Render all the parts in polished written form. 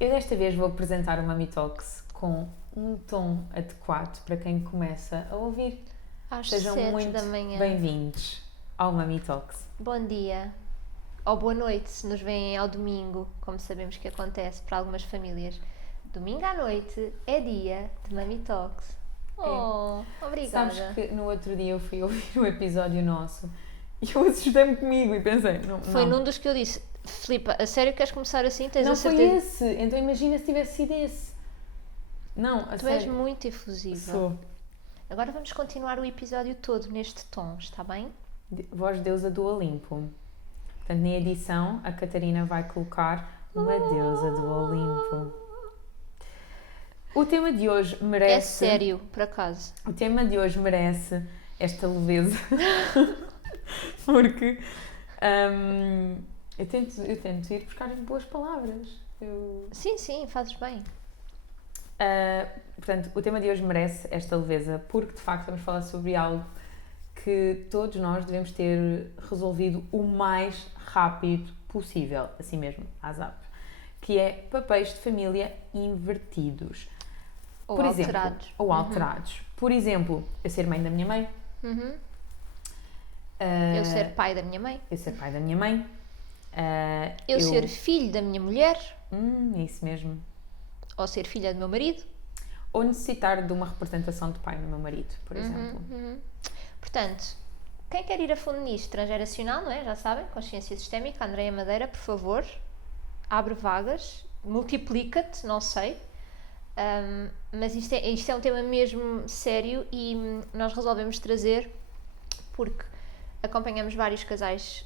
Eu desta vez vou apresentar o Mami Talks com um tom adequado para quem começa a ouvir. Às Sejam 7 muito da manhã. bem-vindos ao Mami Talks. Bom dia. Ou boa noite, se nos veem ao domingo, como sabemos que acontece para algumas famílias. Domingo à noite é dia de Mami Talks. Oh, obrigada. Sabes que no outro dia eu fui ouvir um episódio nosso e eu assustei-me comigo e pensei, Foi num dos que eu disse, Filipa, a sério queres começar assim? Tens não a foi certeza? esse, então imagina se tivesse sido esse. Não, a Tu és sério. muito efusiva. Sou. Agora vamos continuar o episódio todo neste tom, está bem? Voz deusa do Olimpo. Portanto, na edição, a Catarina vai colocar uma deusa do Olimpo. O tema de hoje merece... É sério, por acaso. O tema de hoje merece esta leveza. Porque eu tento ir buscar as boas palavras. Sim, fazes bem. Portanto, o tema de hoje merece esta leveza porque, de facto, vamos falar sobre algo que todos nós devemos ter resolvido o mais rápido possível, assim mesmo, ASAP, que é papéis de família invertidos. Ou Por alterados. exemplo, ou alterados. Por exemplo, eu ser mãe da minha mãe. Eu ser pai da minha mãe. Eu ser pai da minha mãe. Eu ser filho da minha mulher. É isso mesmo. Ou ser filha do meu marido. Ou necessitar de uma representação de pai no meu marido, por exemplo. Portanto, quem quer ir a fundo nisto, transgeracional, não é? Já sabem, consciência sistémica, Andreia Madeira, por favor, abre vagas, multiplica-te, não sei. Mas isto é um tema mesmo sério e nós resolvemos trazer porque acompanhamos vários casais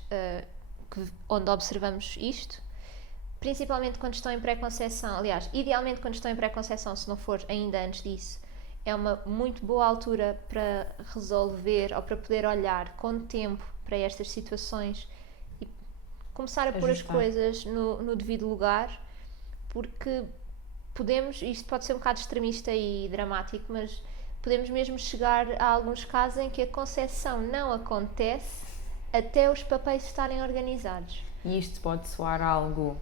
onde observamos isto, principalmente quando estão em pré-conceição. Aliás, idealmente quando estão em pré-conceição, se não for ainda antes disso, é uma muito boa altura para resolver ou para poder olhar com tempo para estas situações e começar a pôr as coisas no devido lugar, porque isto pode ser um bocado extremista e dramático, mas podemos mesmo chegar a alguns casos em que a concepção não acontece até os papéis estarem organizados. E isto pode soar algo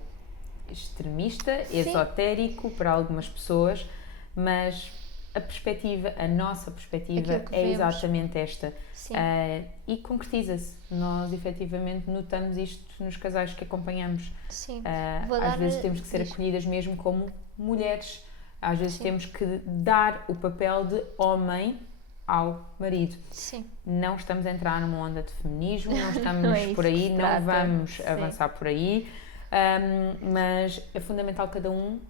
extremista, esotérico para algumas pessoas, mas a nossa perspectiva é exatamente esta. E concretiza-se. Nós efetivamente notamos isto nos casais que acompanhamos. Sim. Às vezes temos que ser acolhidas mesmo como mulheres. Às vezes temos que dar o papel de homem ao marido. Sim. Não estamos a entrar numa onda de feminismo, não estamos por aí, não vamos avançar por aí, mas é fundamental cada um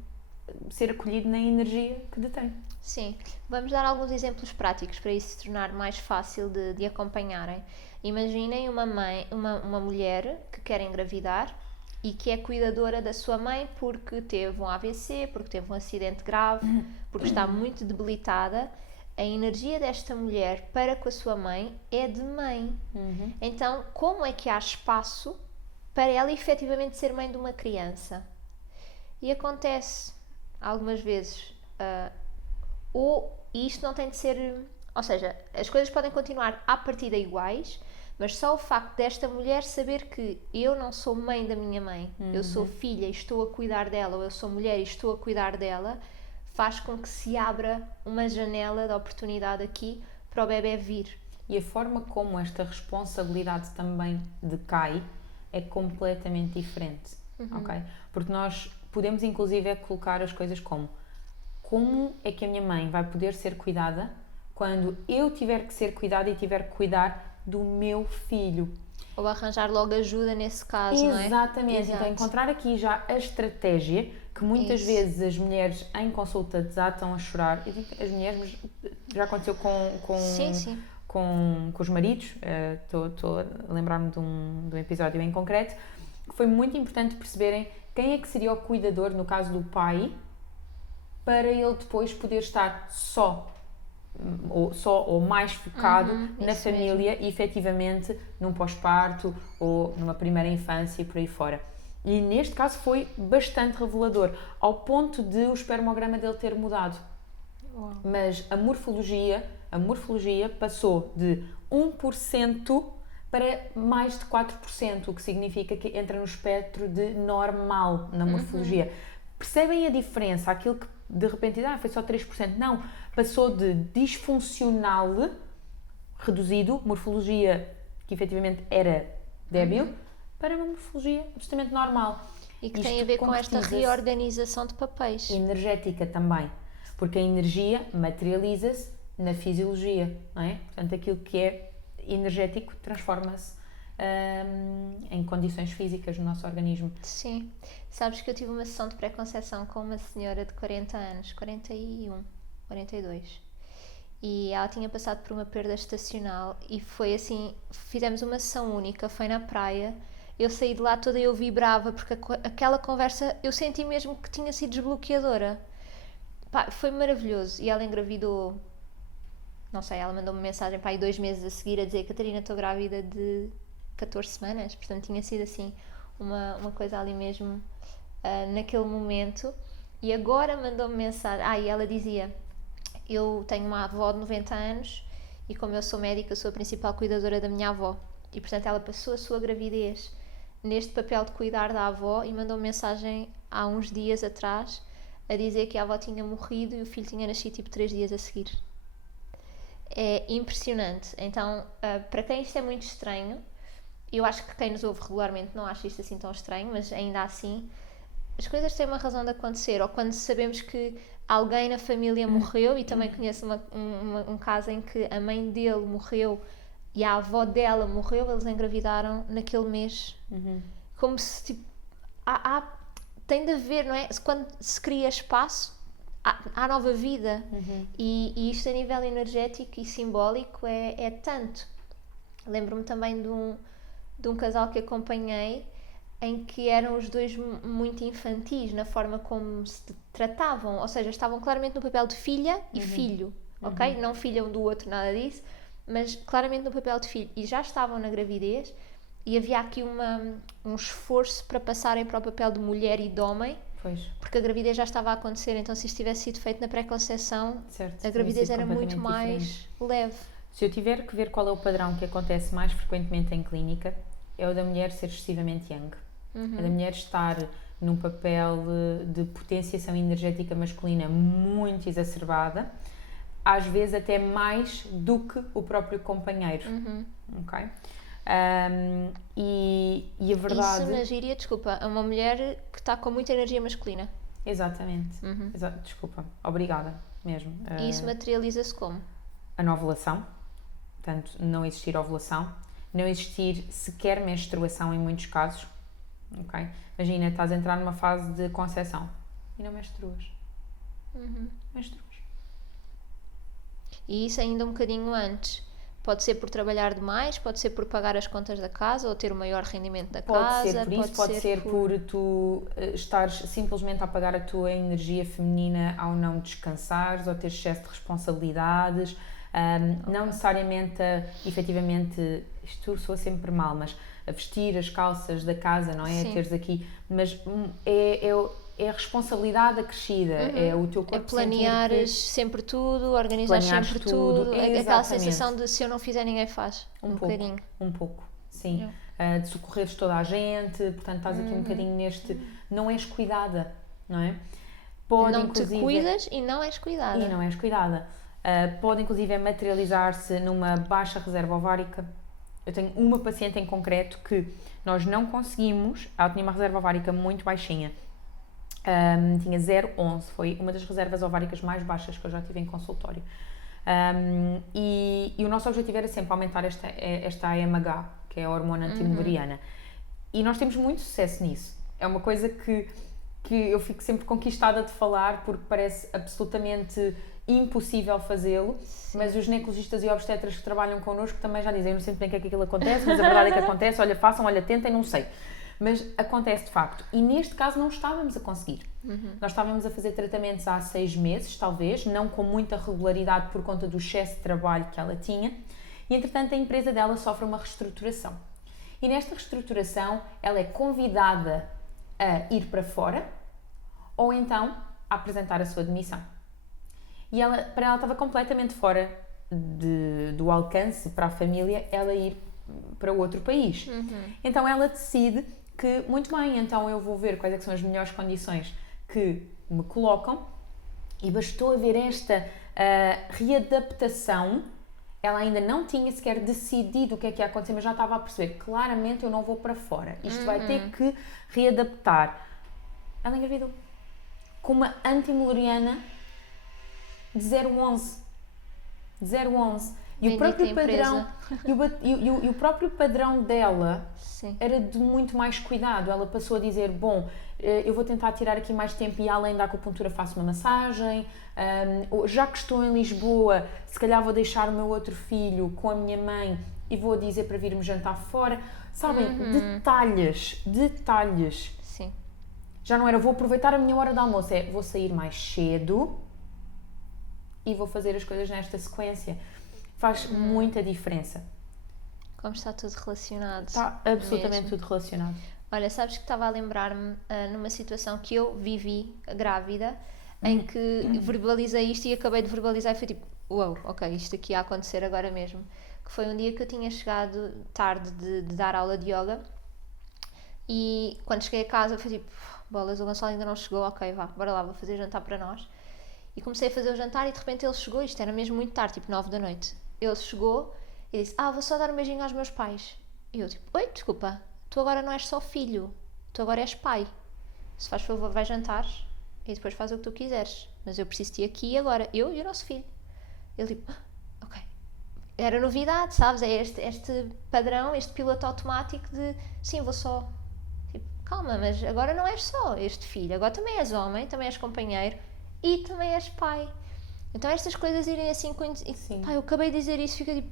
ser acolhido na energia que detém. Sim, vamos dar alguns exemplos práticos para isso se tornar mais fácil de acompanharem. Imaginem uma mulher que quer engravidar e que é cuidadora da sua mãe porque teve um AVC, porque teve um acidente grave, porque está muito debilitada. A energia desta mulher para com a sua mãe é de mãe. Então, como é que há espaço para ela efetivamente ser mãe de uma criança? E acontece algumas vezes, e isto não tem de ser, ou seja, as coisas podem continuar à partida iguais, mas só o facto desta mulher saber que eu não sou mãe da minha mãe, eu sou filha e estou a cuidar dela, ou eu sou mulher e estou a cuidar dela, faz com que se abra uma janela de oportunidade aqui para o bebê vir. E a forma como esta responsabilidade também decai é completamente diferente, ok? Porque nós podemos inclusive colocar as coisas como é que a minha mãe vai poder ser cuidada quando eu tiver que ser cuidada e tiver que cuidar do meu filho. Ou arranjar logo ajuda nesse caso, não é? Exatamente. Então encontrar aqui já a estratégia que muitas vezes as mulheres em consulta desatam a chorar. Eu digo as mulheres, mas já aconteceu com os maridos. Estou a lembrar-me de um episódio em concreto que foi muito importante perceberem quem é que seria o cuidador, no caso do pai, para ele depois poder estar só ou mais focado na família mesmo. E efetivamente num pós-parto ou numa primeira infância e por aí fora. E neste caso foi bastante revelador, ao ponto de o espermograma dele ter mudado. Uau. Mas a morfologia passou de 1% para mais de 4%, o que significa que entra no espectro de normal na morfologia. percebem a diferença, aquilo que de repente foi só 3%, não, passou de disfuncional, reduzido, morfologia que efetivamente era débil, para uma morfologia absolutamente normal. E que tem a ver com esta reorganização de papéis. Energética também, porque a energia materializa-se na fisiologia, não é? Portanto, aquilo que é energético transforma-se em condições físicas no nosso organismo. Sim. Sabes que eu tive uma sessão de pré-conceição com uma senhora de 40 anos, 41, 42. E ela tinha passado por uma perda estacional e foi assim, fizemos uma sessão única, foi na praia. Eu saí de lá toda e eu vibrava, porque aquela conversa eu senti mesmo que tinha sido desbloqueadora. Pá, foi maravilhoso. E ela engravidou, não sei, ela mandou-me mensagem para aí 2 meses a seguir a dizer: Catarina, estou grávida de 14 semanas. Portanto, tinha sido assim uma coisa ali mesmo naquele momento. E agora mandou-me mensagem. E ela dizia: eu tenho uma avó de 90 anos e como eu sou médica, sou a principal cuidadora da minha avó. E portanto ela passou a sua gravidez neste papel de cuidar da avó e mandou mensagem há uns dias atrás a dizer que a avó tinha morrido e o filho tinha nascido tipo 3 dias a seguir. É impressionante. Então, para quem isto é muito estranho, eu acho que quem nos ouve regularmente não acha isto assim tão estranho, mas ainda assim as coisas têm uma razão de acontecer. Ou quando sabemos que alguém na família morreu, e também conheço um caso em que a mãe dele morreu e a avó dela morreu, eles engravidaram naquele mês. Como se tipo, tem de haver, não é? Quando se cria espaço, há nova vida. E isto a nível energético e simbólico é tanto. Lembro-me também de um casal que acompanhei em que eram os dois muito infantis na forma como se tratavam, ou seja, estavam claramente no papel de filha e filho, ok? Não filha um do outro, nada disso, mas claramente no papel de filho, e já estavam na gravidez e havia aqui um esforço para passarem para o papel de mulher e de homem, porque a gravidez já estava a acontecer. Então se isto tivesse sido feito na pré-conceição, a gravidez era muito mais leve. Se eu tiver que ver qual é o padrão que acontece mais frequentemente em clínica, é o da mulher ser excessivamente yang. É da mulher estar num papel de potenciação energética masculina muito exacerbada, às vezes até mais do que o próprio companheiro. Ok? E a verdade... Isso na gíria, desculpa, é uma mulher que está com muita energia masculina. Exatamente. Desculpa. Obrigada, mesmo. E isso materializa-se como? A não ovulação. Portanto, não existir ovulação. Não existir sequer menstruação em muitos casos. Ok? Imagina, estás a entrar numa fase de concepção e não menstruas. Menstruas. E isso ainda um bocadinho antes. Pode ser por trabalhar demais, pode ser por pagar as contas da casa ou ter o maior rendimento da casa. Pode ser por isso, pode ser por tu estares simplesmente a pagar a tua energia feminina ao não descansares ou ter excesso de responsabilidades. Não necessariamente, efetivamente, isto soa sempre mal, mas a vestir as calças da casa, não é? Sim. A teres aqui, mas é a responsabilidade acrescida, é o teu corpo. É planeares sempre tudo, organizar sempre tudo, aquela sensação de se eu não fizer ninguém faz, um bocadinho. Um pouco, sim. De socorreres toda a gente, portanto estás aqui um bocadinho neste, não és cuidada, não é? Não te cuidas e não és cuidada. E não és cuidada. Pode inclusive materializar-se numa baixa reserva ovárica. Eu tenho uma paciente em concreto que nós não conseguimos, ela tinha uma reserva ovárica muito baixinha, tinha 0,11, foi uma das reservas ováricas mais baixas que eu já tive em consultório. E o nosso objetivo era sempre aumentar esta AMH, que é a hormona antimuleriana. E nós temos muito sucesso nisso. É uma coisa que eu fico sempre conquistada de falar, porque parece absolutamente impossível fazê-lo, mas os ginecologistas e obstetras que trabalham connosco também já dizem: eu não sei bem o que é que aquilo acontece, mas a verdade é que acontece, olha, façam, olha, tentem, não sei. Mas acontece de facto. E neste caso não estávamos a conseguir. Nós estávamos a fazer tratamentos há 6 meses, talvez, não com muita regularidade por conta do excesso de trabalho que ela tinha, e entretanto a empresa dela sofre uma reestruturação. E nesta reestruturação ela é convidada a ir para fora, ou então a apresentar a sua demissão. E para ela estava completamente fora do alcance para a família ela ir para outro país. Então ela decide que, muito bem, então eu vou ver quais é que são as melhores condições que me colocam, e bastou haver esta readaptação. Ela ainda não tinha sequer decidido o que é que ia acontecer, mas já estava a perceber, claramente eu não vou para fora. Isto vai ter que readaptar. Ela engravidou. Com uma antimiloriana de 0,11. De 0,11. E o próprio padrão, e o próprio padrão dela Sim. era de muito mais cuidado. Ela passou a dizer, bom, eu vou tentar tirar aqui mais tempo e além da acupuntura faço uma massagem. Já que estou em Lisboa, se calhar vou deixar o meu outro filho com a minha mãe e vou dizer para vir-me jantar fora. Sabem, detalhes. Sim. Já não era vou aproveitar a minha hora de almoço, é vou sair mais cedo e vou fazer as coisas nesta sequência. Faz muita diferença. Como está tudo relacionado. Está absolutamente mesmo. tudo relacionado. Olha, sabes que estava a lembrar-me numa situação que eu vivi grávida, em que verbalizei isto e acabei de verbalizar e foi tipo, uau, ok, isto aqui ia acontecer agora mesmo. Que foi um dia que eu tinha chegado tarde de dar aula de yoga e quando cheguei a casa foi tipo, bolas, o Gonçalo ainda não chegou, ok, vá, bora lá, vou fazer jantar para nós. E comecei a fazer o jantar e de repente ele chegou, isto era mesmo muito tarde, tipo 9 da noite. Ele chegou e disse, vou só dar um beijinho aos meus pais. E eu tipo, oi, desculpa, tu agora não és só filho, tu agora és pai. Se faz favor, vai jantar e depois faz o que tu quiseres. Mas eu preciso de ti aqui e agora, eu e o nosso filho. Ele tipo, ok. Era novidade, sabes? É este padrão, este piloto automático de, sim, vou só. Tipo, calma, mas agora não és só este filho, agora também és homem, também és companheiro e também és pai. Então estas coisas irem assim, pá, eu acabei de dizer isso, fica tipo,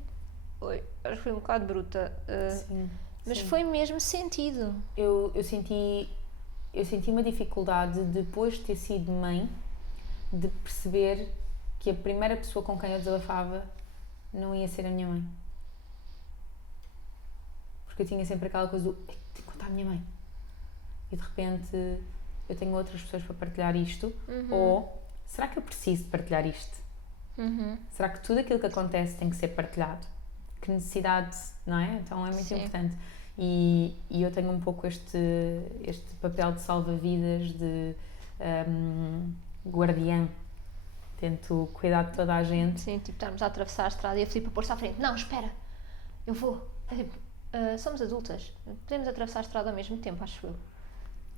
oi, acho que foi um bocado bruta. Sim. Mas foi mesmo sentido. Eu senti uma dificuldade depois de ter sido mãe de perceber que a primeira pessoa com quem eu desabafava não ia ser a minha mãe. Porque eu tinha sempre aquela coisa do tenho que contar à minha mãe. E de repente eu tenho outras pessoas para partilhar isto. Ou será que eu preciso de partilhar isto? Será que tudo aquilo que acontece tem que ser partilhado? Que necessidade, não é? Então é muito importante. E eu tenho um pouco este papel de salva-vidas, de guardiã. Tento cuidar de toda a gente. Sim, tipo, estarmos a atravessar a estrada e a Filipe a pôr-se à frente. Não, espera, eu vou. É tipo, somos adultas, podemos atravessar a estrada ao mesmo tempo, acho eu.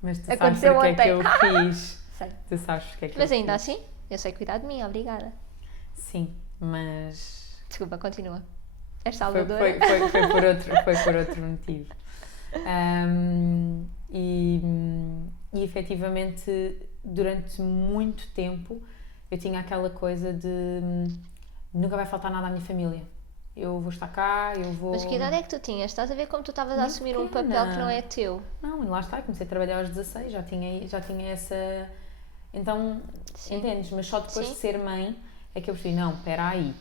Mas tu sabes porque é que eu fiz. Sei. Tu sabes porque é que Mas eu ainda fiz. assim, eu sei cuidar de mim, obrigada. Sim, mas... Desculpa, continua. És Foi salvadora. por outro motivo. E efetivamente, durante muito tempo, eu tinha aquela coisa de nunca vai faltar nada à minha família. Eu vou estar cá, eu vou... Mas que idade é que tu tinhas? Estás a ver como tu estavas a assumir um papel que não é teu? Não, e lá está, comecei a trabalhar aos 16, já tinha essa... Então, entendes? Mas só depois de ser mãe é que eu percebi, não, espera aí.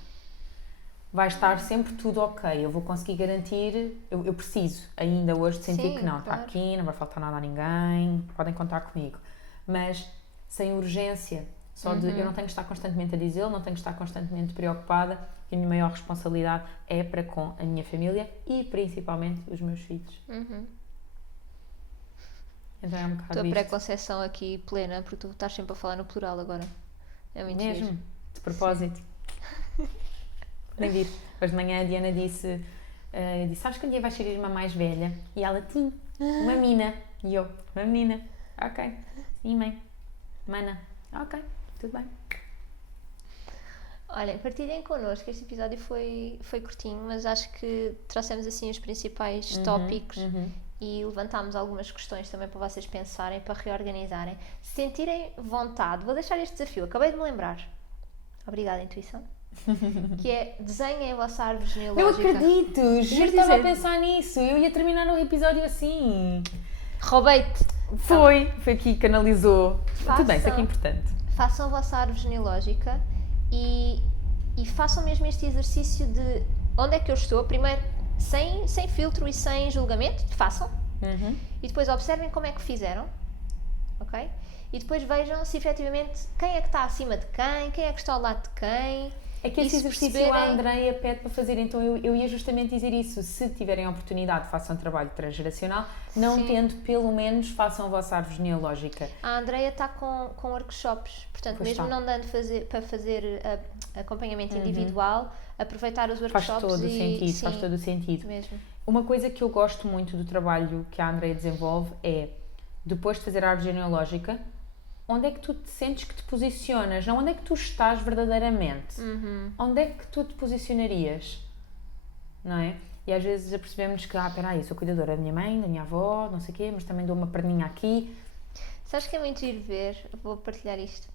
Vai estar sempre tudo ok, eu vou conseguir garantir, eu preciso ainda hoje de sentir que não, está aqui, não vai faltar nada a ninguém, podem contar comigo. Mas sem urgência, só de eu não tenho que estar constantemente a dizê-lo, não tenho que estar constantemente preocupada, e a minha maior responsabilidade é para com a minha família e principalmente os meus filhos. Então é um bocado Tua isto. pré-conceição aqui plena, porque tu estás sempre a falar no plural agora. É muito Mesmo, giro. de propósito. Podem vir. Hoje de manhã a Diana disse, sabes que um dia vais ser irmã mais velha? E ela, sim, uma mina. E eu, uma menina. Ok. Sim, mãe. Mana. Ok, tudo bem. Olhem, partilhem connosco, este episódio foi curtinho, mas acho que trouxemos assim os principais tópicos e levantámos algumas questões também para vocês pensarem, para reorganizarem. Se sentirem vontade, vou deixar este desafio, acabei de me lembrar. Obrigada, intuição. Que é, desenhem a vossa árvore genealógica. Não acredito, juro que estava a pensar nisso, eu ia terminar o episódio assim. Roubei-te. Foi aqui que canalizou. Tudo bem, isso é que é importante. Façam a vossa árvore genealógica e façam mesmo este exercício de onde é que eu estou, primeiro sem filtro e sem julgamento, façam, e depois observem como é que fizeram, ok? E depois vejam se efetivamente quem é que está acima de quem é que está ao lado de quem. É que esse E se exercício a perceberem- Andreia pede para fazer, então eu ia justamente dizer isso. Se tiverem a oportunidade, façam um trabalho transgeracional, não Sim. tendo, pelo menos façam a vossa árvore genealógica. A Andreia está com workshops, portanto, Pois mesmo está. não dando para fazer acompanhamento individual, aproveitar os Faz workshops todo o e sentido, sim, faz todo o sentido. mesmo. Uma coisa que eu gosto muito do trabalho que a Andreia desenvolve é, depois de fazer a árvore genealógica, onde é que tu te sentes que te posicionas? Não onde é que tu estás verdadeiramente? Onde é que tu te posicionarias? Não é? E às vezes apercebemos que, espera aí, sou cuidadora da minha mãe, da minha avó, não sei o quê, mas também dou uma perninha aqui. Sabes que é muito giro ver, vou partilhar isto,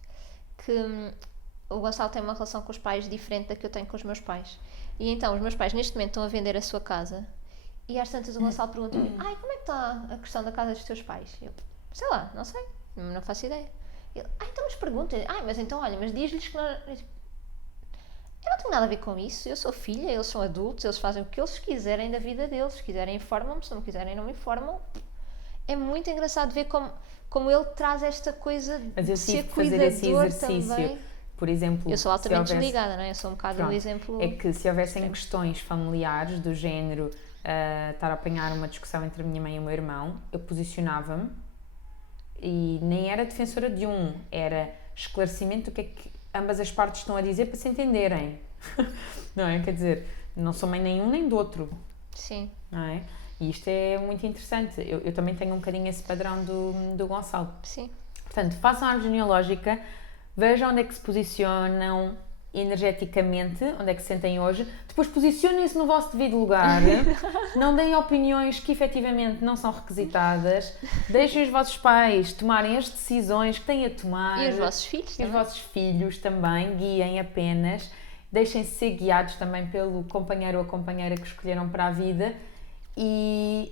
que o Gonçalo tem uma relação com os pais diferente da que eu tenho com os meus pais. E então, os meus pais neste momento estão a vender a sua casa e às tantas o Gonçalo pergunta-me, como é que está a questão da casa dos teus pais? Eu, sei lá, não sei, não faço ideia. Ele, então mas pergunta, mas então olha, mas diz-lhes que nós... Eu não tenho nada a ver com isso, eu sou filha, eles são adultos, eles fazem o que eles quiserem da vida deles, se quiserem informam-me, se não quiserem não me informam. É muito engraçado ver como ele traz esta coisa Mas eu de tive ser que fazer esse cuidador exercício. também. Por exemplo, Eu sou altamente se houvesse- desligada, não é? Eu sou um bocado Pronto. o exemplo... É que se houvessem extremo. questões familiares do género estar a apanhar uma discussão entre a minha mãe e o meu irmão, eu posicionava-me e nem era defensora de um, era esclarecimento do que é que ambas as partes estão a dizer para se entenderem. Não é? Quer dizer, não sou mãe nenhum nem do outro, Sim. não é? E isto é muito interessante. Eu também tenho um bocadinho esse padrão do Gonçalo. Sim. Portanto, façam a árvore genealógica, vejam onde é que se posicionam energeticamente, onde é que se sentem hoje, depois posicionem-se no vosso devido lugar, não deem opiniões que efetivamente não são requisitadas, deixem os vossos pais tomarem as decisões que têm a tomar. E os vossos filhos E os também. vossos filhos também, guiem apenas, deixem-se ser guiados também pelo companheiro ou companheira que escolheram para a vida e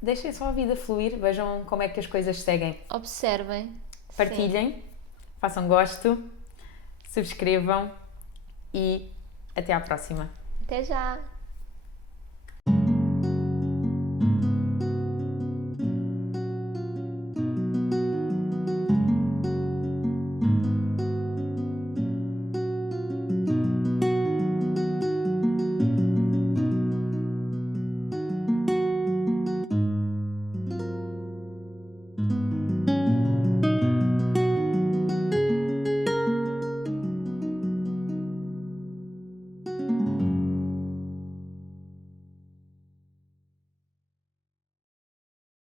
deixem só a vida fluir, vejam como é que as coisas seguem. Observem. Partilhem, façam gosto, subscrevam e até à próxima. Sim. Até já!